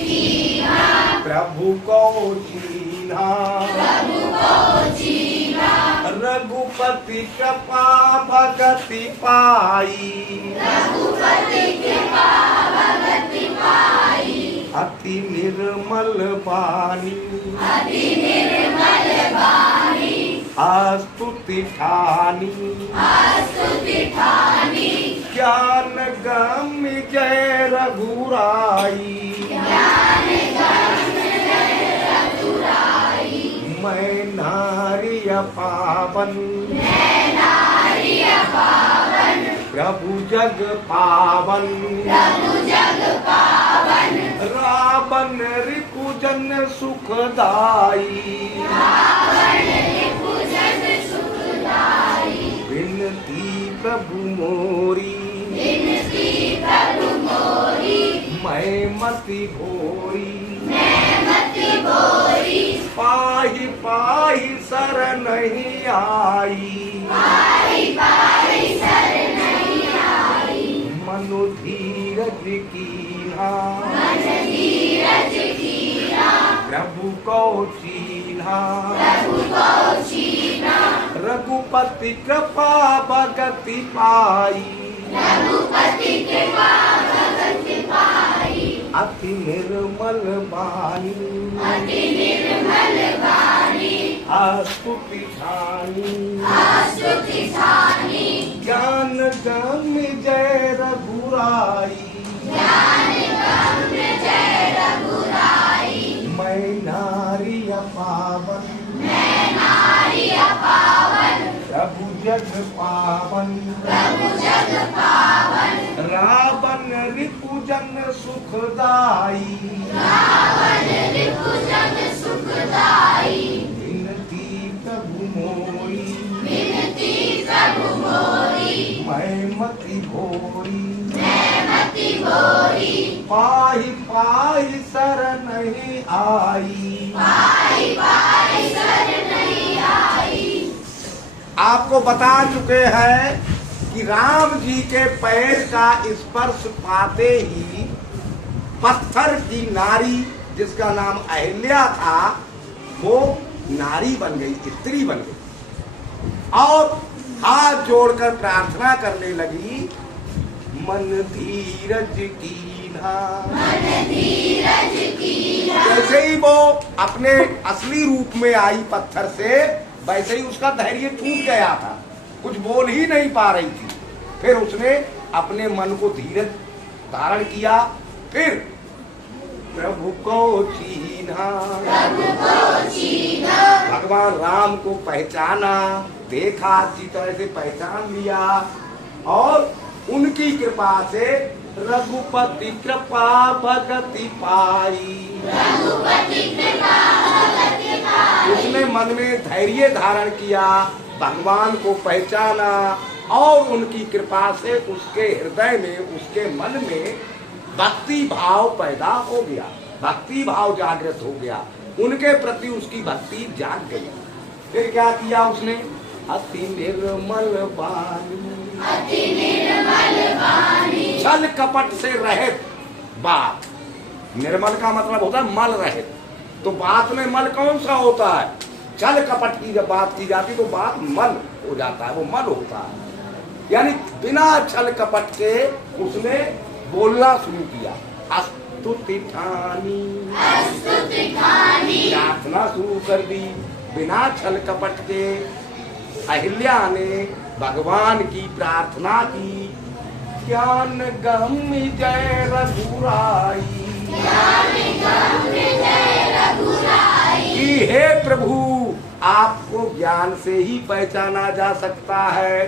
कीन्हा, प्रभु को चीन्हा, रघुपति कृपा भगति पाई, अति निर्मल वाणी, स्तुति ठानी, ज्ञान गम्य जय रघुराई, मैं नारी पावन, प्रभु जग पावन, रावण रिपुजन सुखदाई, विनती प्रभु मोरी, मैं मति भोरी, पाहि पाहि शरण नहीं आई, मनु धीरज कीन्हा, प्रभु को चीन्हा, रघुपति कृपा भगति पाई, अति निर्मल वाणी, स्तुति ठानी, ज्ञान गम्य जय रघुराई, मैं नारी पावन, प्रभु जग पावन, रावण रिपुजन सुखदाई, विनती प्रभु मोरी, मैं मति भोरी, पाहि पाहि शरण नहीं आई। आपको बता चुके हैं कि राम जी के पैर का स्पर्श पाते ही पत्थर की नारी, जिसका नाम अहिल्या था, वो नारी बन गई, स्त्री बन गई और हाथ जोड़कर प्रार्थना करने लगी, मन धीरज कीन्हा। जैसे ही वो अपने असली रूप में आई पत्थर से, वैसे ही उसका धैर्य टूट गया था, कुछ बोल ही नहीं पा रही थी। फिर उसने अपने मन को धीरज धारण किया, फिर प्रभु को चीन्हा, भगवान राम को पहचाना, देखा, अच्छी तरह से पहचान लिया और उनकी कृपा से रघुपति कृपा भगति पाई। उसने मन में धैर्य धारण किया, भगवान को पहचाना और उनकी कृपा से उसके हृदय में, उसके मन में भक्ति भाव पैदा हो गया, भक्ति भाव जागृत हो गया, उनके प्रति उसकी भक्ति जाग गई। फिर क्या किया उसने? अति निर्मल वाणी, छल कपट से रहित बात। निर्मल का मतलब होता है मल रहित। तो बात में मल कौन सा होता है? छल कपट की जब बात की जाती तो बात मल हो जाता है, वो मल होता है। यानी बिना छल कपट के उसने बोलना शुरू किया। स्तुति ठानी, प्रार्थना शुरू कर दी बिना छल कपट के। अहिल्या ने भगवान की प्रार्थना की, ज्ञान गम्य जय रघुराई, कि हे प्रभु, आपको ज्ञान से ही पहचाना जा सकता है,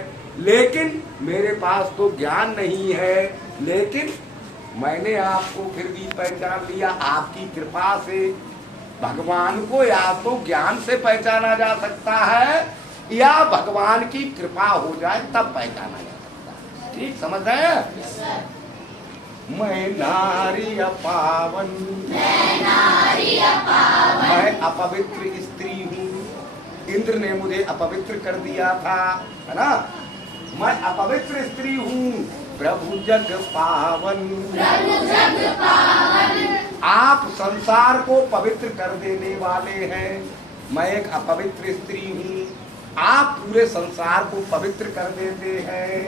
लेकिन मेरे पास तो ज्ञान नहीं है, लेकिन मैंने आपको फिर भी पहचान लिया आपकी कृपा से। भगवान को या तो ज्ञान से पहचाना जा सकता है या भगवान की कृपा हो जाए तब पहचाना जा सकता है। ठीक समझ रहे हैं? मैं नारी अपावन, मैं अपवित्र स्त्री हूँ। इंद्र ने मुझे अपवित्र कर दिया था, है ना? मैं अपवित्र स्त्री हूँ, प्रभु जग पावन, आप संसार को पवित्र कर देने वाले हैं। मैं एक अपवित्र स्त्री हूँ, आप पूरे संसार को पवित्र कर देते हैं।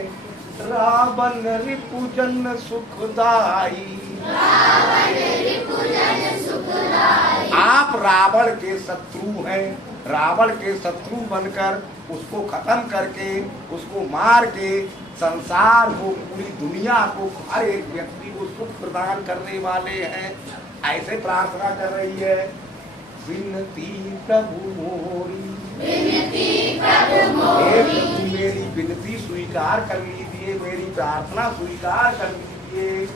रावण रिपुजन सुखदाई, आप रावण के शत्रु हैं। रावण के शत्रु बनकर उसको खत्म करके, उसको मार के संसार को, पूरी दुनिया को, हर एक व्यक्ति को सुख प्रदान करने वाले हैं। ऐसे प्रार्थना कर रही है। विनती प्रभु मोरी, हे प्रभु मेरी विनती स्वीकार कर लीजिए, मेरी प्रार्थना स्वीकार कर लीजिए।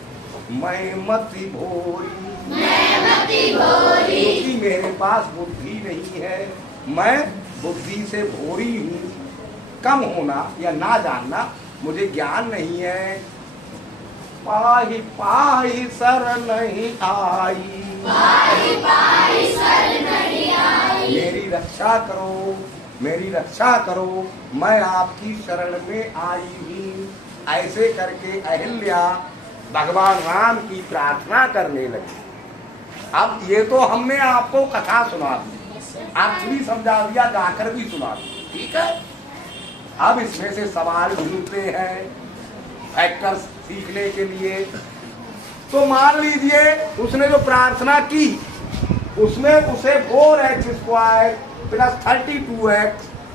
मैं मति भोरी, क्योंकि मेरे पास बुद्धि नहीं है, मैं बुद्धि से भोरी हूँ। कम होना या ना जानना, मुझे ज्ञान नहीं है। पाहि पाहि शरण नहीं आई, मेरी रक्षा करो, मेरी रक्षा करो, मैं आपकी शरण में आई हूँ। ऐसे करके अहिल्या भगवान राम की प्रार्थना करने लगी। अब ये तो हमने आपको कथा सुना दी, एक्चुअली समझा दिया, गाकर भी सुना दी, ठीक है। अब इसमें से सवाल ढूंढते हैं फैक्टर्स सीखने के लिए। तो मान लीजिए उसने जो प्रार्थना की उसमें उसे 4x² plus 32x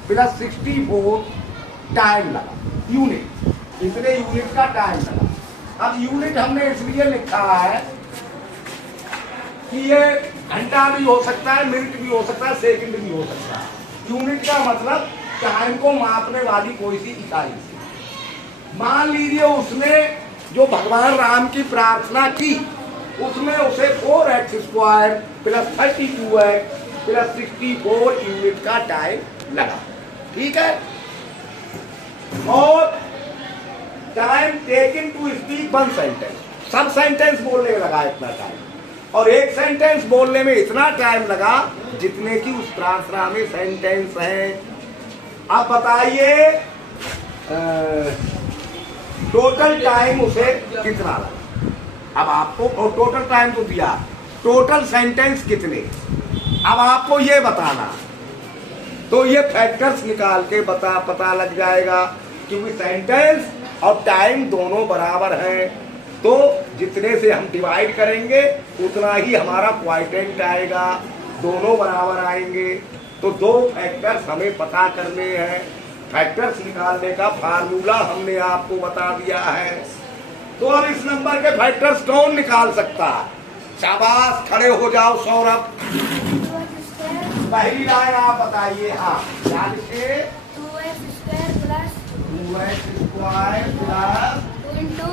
plus 64 time लगा, यूनिट, इतने यूनिट का टाइम लगा। अब यूनिट हमने इसलिए लिखा है कि ये घंटा भी हो सकता है, मिनट भी हो सकता है, सेकंड भी हो सकता है। यूनिट का मतलब टाइम को मापने वाली कोई सी इकाई से। मान लीजिए उसने जो भगवान राम की प्रार्थना की उसमें उसे 4x² plus 32x plus 64 unit का टाइम लगा, ठीक है। और time taken to speak 1 sentence, सब सेंटेंस बोलने लगा इतना टाइम, और एक सेंटेंस बोलने में इतना टाइम लगा जितने की उस प्रार्थना में सेंटेंस है। अब बताइए टोटल टाइम उसे कितना लगा। अब आपको टोटल टाइम तो दिया, टोटल सेंटेंस कितने, अब आपको ये बताना। तो ये फैक्टर्स निकाल के पता लग जाएगा, क्योंकि सेंटेंस और टाइम दोनों बराबर हैं। तो जितने से हम डिवाइड करेंगे उतना ही हमारा क्वाइटेंट आएगा, दोनों बराबर आएंगे। तो 2 फैक्टर्स हमें पता करने हैं। फैक्टर्स निकालने का फार्मूला हमने आपको बता दिया है। तो अब इस नंबर के फैक्टर्स कौन निकाल सकता है? शाबाश, खड़े हो जाओ सौरभ। पहली लाइन आप बताइए। हाँ, याद से 2x² plus 2x² plus 2 into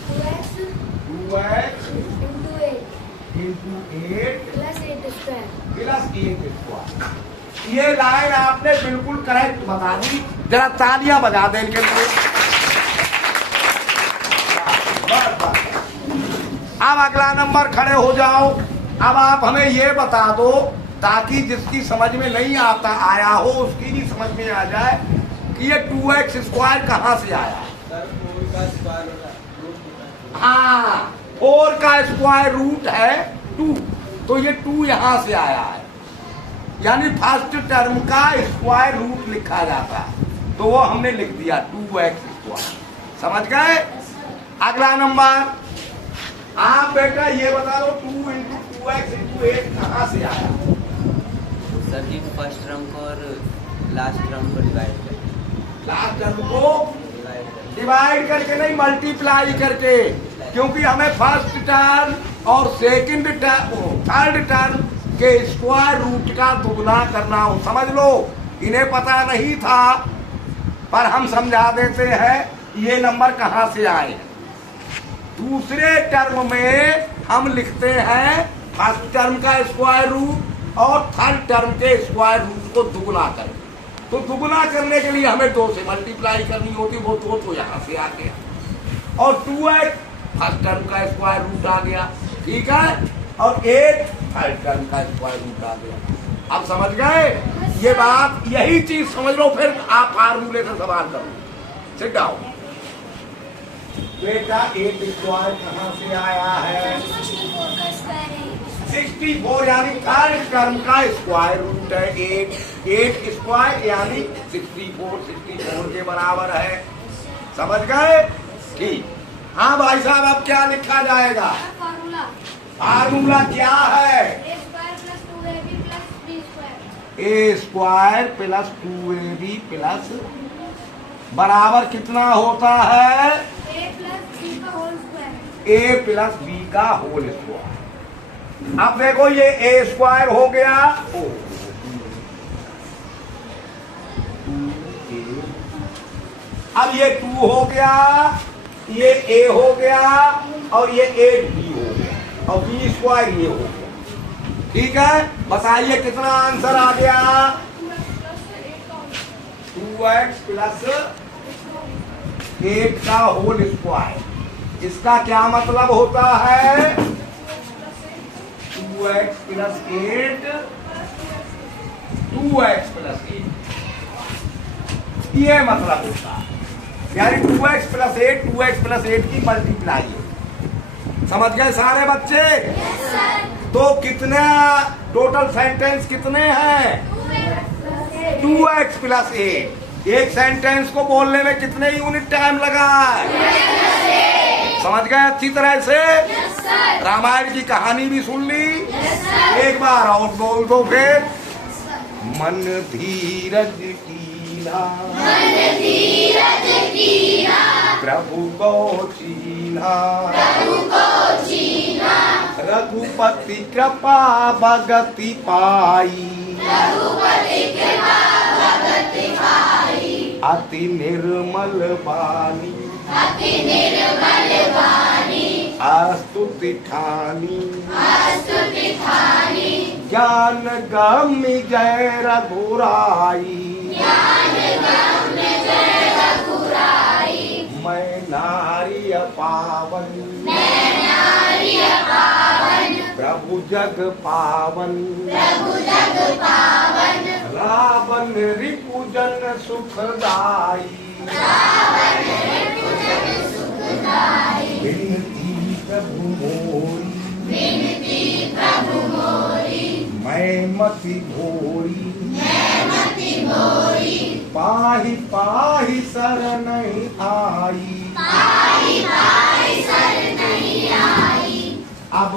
2x into 8 plus 8² 8²। ये लाइन आपने बिल्कुल करेक्ट बता दी, जरा तालियां बजा दें इनके लिए। अब अगला नंबर, खड़े हो जाओ। अब आप हमें ये बता दो ताकि जिसकी समझ में नहीं आया हो उसकी भी समझ में आ जाए कि ये 2x² कहाँ से आया। हाँ, 4 का स्क्वायर रूट है 2, तो ये 2 यहां से आया है, यानी फर्स्ट टर्म का स्क्वायर रूट लिखा जाता है, तो वो हमने लिख दिया 2x²। समझ गए? अगला नंबर आप बेटा ये बता दो 2 into 2x into 8 कहाँ से आया? सर जी फर्स्ट टर्म को और लास्ट टर्म को डिवाइड करके। लास्ट टर्म को डिवाइड करके नहीं, मल्टीप्लाई करके, क्योंकि हमें फर्स्ट टर्म और सेकंड टर्म, थर्ड टर्म के स्क्वायर रूट का दुगना करना हो। समझ लो, इन्हें पता नहीं था पर हम समझा देते हैं ये नंबर कहाँ से आए। दूसरे टर्म में हम लिखते हैं फर्स्ट टर्म का स्क्वायर रूट और थर्ड टर्म के स्क्वायर रूट को दुगना करें। तो दुगना करने के लिए हमें 2 से मल्टीप्लाई करनी होती, वो 2 तो यहाँ से आ गया, और 2x फर्स्ट टर्म का स्क्वायर रूट आ गया, ठीक है, और 8 थर्ड टर्म का स्क्वायर रूट आ गया। अब समझ गए ये बात? यही चीज समझ लो, फिर आप फार्मूले से सवाल करो। Sit down. बेटा 8 स्क्वायर कहाँ से आया है? 64 का स्क्वायर है। 64 यानी थर्ड टर्म का स्क्वायर रूट है 8। 8 स्क्वायर यानी 64 के बराबर है। समझ गए? ठीक। हाँ भाई साहब, अब क्या लिखा जाएगा? फार्मूला फार्मूला क्या है? a square plus 2ab plus b square. A square plus 2ab plus बराबर कितना होता है? a प्लस b का होल स्क्वायर। ए प्लस बी का होल स्क्वायर। अब देखो ये ए स्क्वायर हो गया, अब ये 2 हो गया, ये ए हो गया और ये 8b हो गया और बी स्क्वायर ये हो गया। ठीक है, बताइए कितना आंसर आ गया? 2x प्लस 8 का होल स्क्वायर। इसका क्या मतलब होता है? 2x प्लस 8, 2x प्लस 8, ये मतलब होता है। यानी 2x प्लस 8, 2x प्लस 8 की मल्टीप्लाई है। समझ गए सारे बच्चे? तो कितना टोटल सेंटेंस कितने हैं? 2x plus 8। एक सेंटेंस को बोलने में कितने यूनिट टाइम लगा? समझ गए अच्छी तरह से? रामायण की कहानी भी सुन ली? एक बार और बोल दो फिर। मन धीरज कीना, प्रभु को चीन्हा, रघुपति कृपा भगति पाई, अति निर्मल वाणी, स्तुति ठानी, ज्ञान गम्य जय रघुराई, मैं नारी पावन, प्रभु जग पावन, रावण रिपुजन सुखदाई, विनती प्रभु मोरी, मैं मति भोरी, पाहि पाहि शरण आई। अब